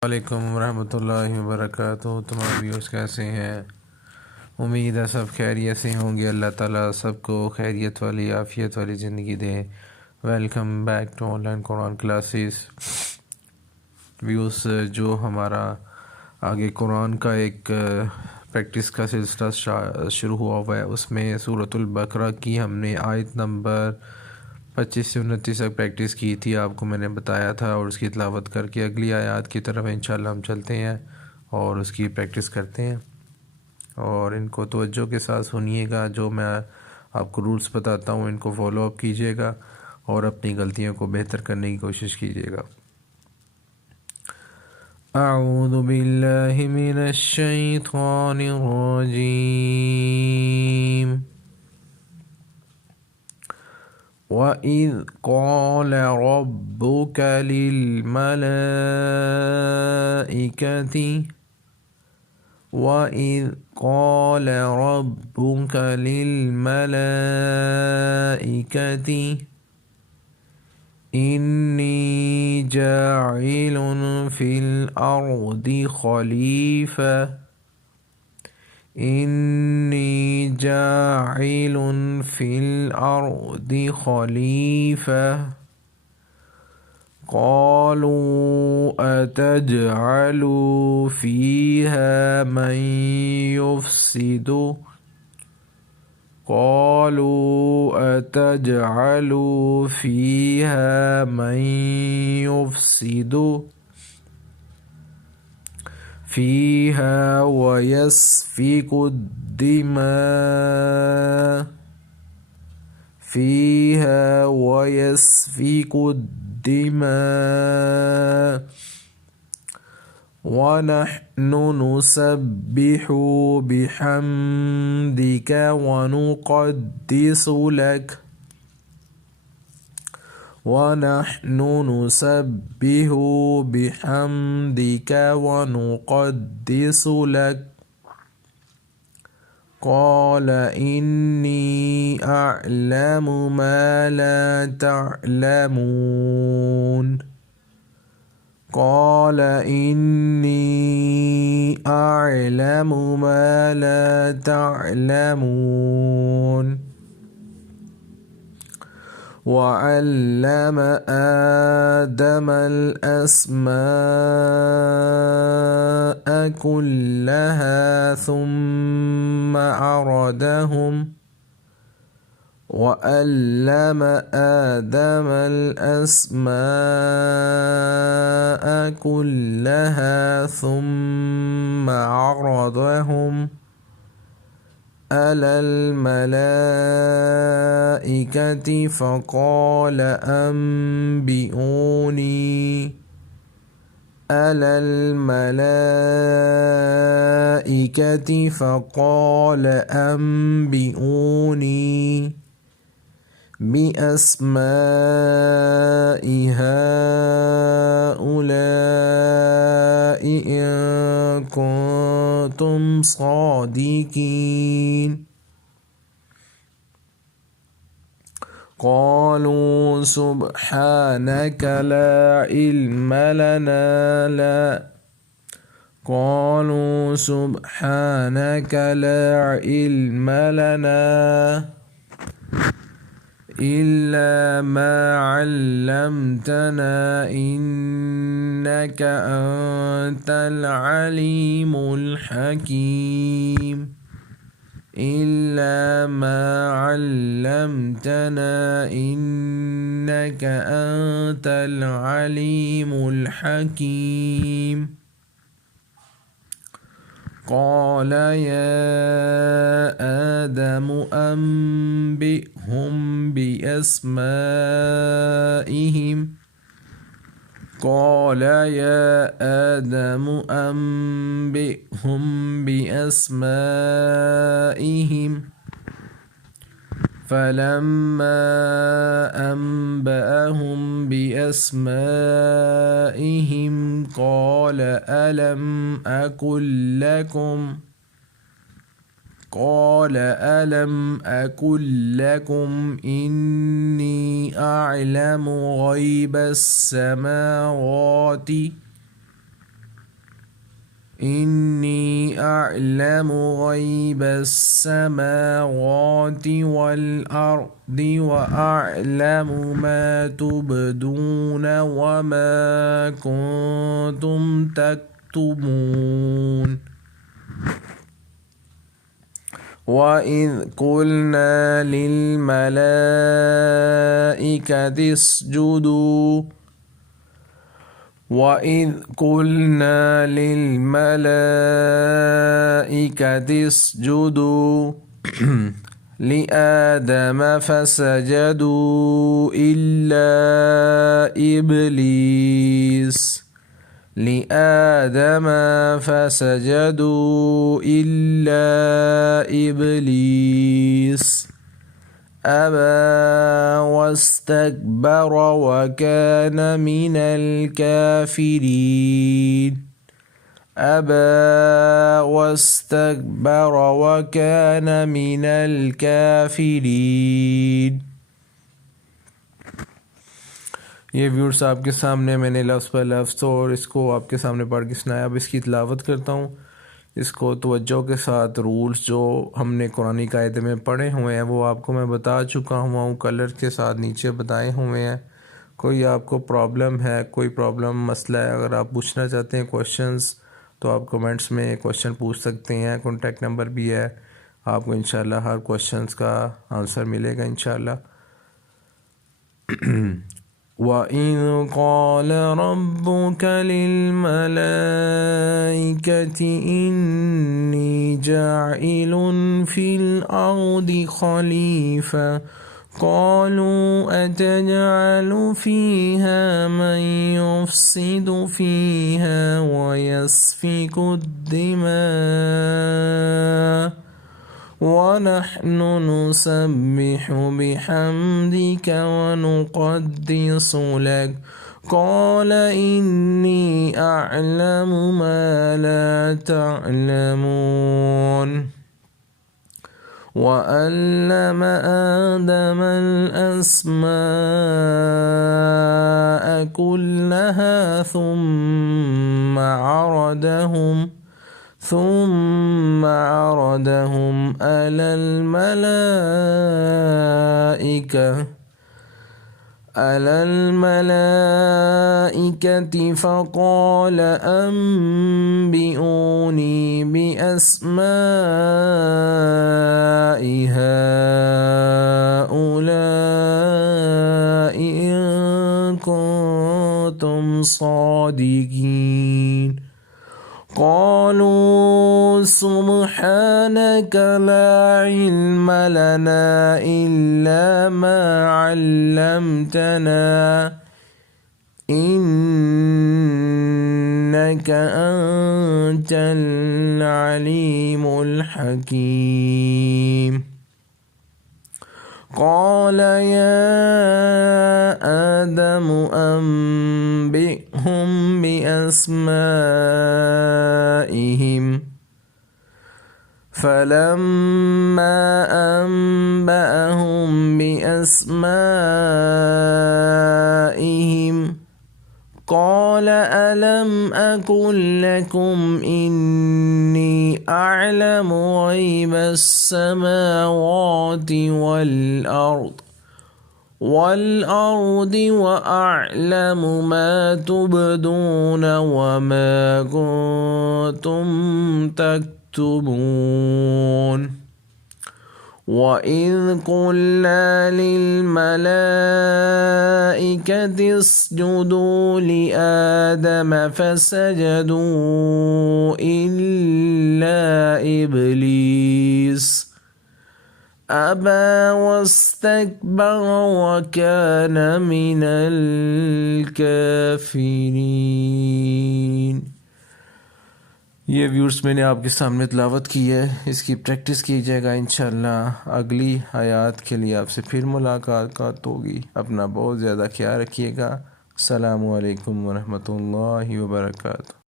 वालेकुम रहमतुल्लाहि वबरकातुहू। तमाम व्यूअर्स कैसे हैं? उम्मीद है सब खैरियत से होंगे। अल्लाह ताला सबको खैरियत वाली आफ़ियत वाली ज़िंदगी दे। Welcome back to online Quran classes. Viewers, जो हमारा आगे कुरान का एक प्रैक्टिस का सिलसिला शुरू हुआ है, उसमें सूरतुल बकरा की हमने आयत नंबर 25 से 29 तक प्रैक्टिस की थी। आपको मैंने बताया था, और उसकी तिलावत करके अगली आयत की तरफ इंशाल्लाह हम चलते हैं और उसकी प्रैक्टिस करते हैं। और इनको तवज्जो के साथ सुनिएगा। जो मैं आपको रूल्स बताता हूँ इनको फॉलो अप कीजिएगा और अपनी गलतियों को बेहतर करने की कोशिश कीजिएगा। अऊज़ु बिल्लाहि मिनश शैतानिर रजीम। वइज़ क़ाल रब्बुक लिलमलाइकति वइज़ क़ाल रब्बुक लिलमलाइकति इन्नी जाइलुन फिल अर्दि खलीफ़ा इन्नी जाइलुन फिल अर्दि खलीफ़ा क़ालू अतजअलु फ़ीहा मन युफ़्सिदु क़ालू अतजअलु फ़ीहा मन युफ़्सिदु फ़ीहा वयस्फ़िकु الدماء फ़ीहा वयस्फ़िकु الدماء वनहनु नुसब्बिहु बिहम्दिक वनुक़द्दिसु लक वनहनु नुसब्बिहु बिहम्दिक वनुक़द्दिसु लक क़ाल इन्नी अअलमु मा ला तअलमून क़ाल इन्नी अअलमु मा ला तअलमून वअल्लम आदमल अस्माअ कुल्लहा सुम्मा अरदहुम وَأَلَّمَ آدَمَ الْأَسْمَاءَ كُلَّهَا ثُمَّ عَرَضَهُمْ على الملائكة فقال أنبئوني على الملائكة فقال أنبئوني بأسماء هؤلاء إن كنتم صادقين قالوا سبحانك لا علم لنا قالوا سبحانك لا علم لنا إلا ما علمتنا إنك أنت العليم الحكيم إلا ما علمتنا إنك أنت العليم الحكيم قال يا آدم أنبئهم بأسمائهم قال يا آدم أنبئهم بأسمائهم فلما أنبأهم بأسمائهم قال ألم أقل لكم إني أعلم غيب السماوات إني أعلم غيب السماوات والأرض وأعلم ما تبدون وما كنتم تكتمون وإذ قلنا للملائكة اسجدوا لآدم فسجدوا إلا إبليس أبى واستكبر وكان من الكافرين ये व्यूर्स आपके सामने मैंने लफ्ज़ पर लफ्ज़ और इसको आपके सामने पढ़ के सुनाया। अब इसकी तिलावत करता हूँ। इसको तवज्जो के साथ रूल्स जो हमने कुरानी कायदे में पढ़े हुए हैं वो आपको मैं बता चुका हूँ, कलर के साथ नीचे बताए हुए हैं। कोई आपको प्रॉब्लम है, कोई प्रॉब्लम मसला है, अगर आप पूछना चाहते हैं क्वेश्चंस तो आप कमेंट्स में क्वेश्चन पूछ सकते हैं। कॉन्टेक्ट नंबर भी है, आपको इंशाल्लाह हर क्वेश्चंस का आंसर मिलेगा इंशाल्लाह। وَإِذْ قَالَ رَبُّكَ لِلْمَلَائِكَةِ إِنِّي جَاعِلٌ فِي الْأَرْضِ خَلِيفَةً قَالُوا أَتَجْعَلُ فِيهَا مَن يُفْسِدُ فِيهَا وَيَسْفِكُ الدِّمَاءَ ونحن نسبح بحمدك ونقدس لك قال إني أعلم ما لا تعلمون وعلم آدم الأسماء كلها ثم عرضهم على الملائكة فقال أنبئوني بأسماء هؤلاء إن كنتم صادقين قالوا سبحانك لا علم لنا إلا ما علمتنا إنك أنت العليم الحكيم قال يا آدم أنبئهم بأسمائهم فلما أنبأهم بأسمائهم قال ألم أقل لكم إني أعلم غيب السماوات والأرض وأعلم ما تبدون وما كنتم تكتمون وإذ قلنا للملائكة اسجدوا لآدم فسجدوا إلا إبليس أبى واستكبر وكان من الكافرين। ये व्यूर्स मैंने आपके सामने तिलावत की है, इसकी प्रैक्टिस कीजिएगा। इंशाल्लाह अगली आयत के लिए आपसे फिर मुलाकात होगी। अपना बहुत ज़्यादा ख्याल रखिएगा। अस्सलामु अलैकुम वरहमतुल्लाहि वबरकातुहू।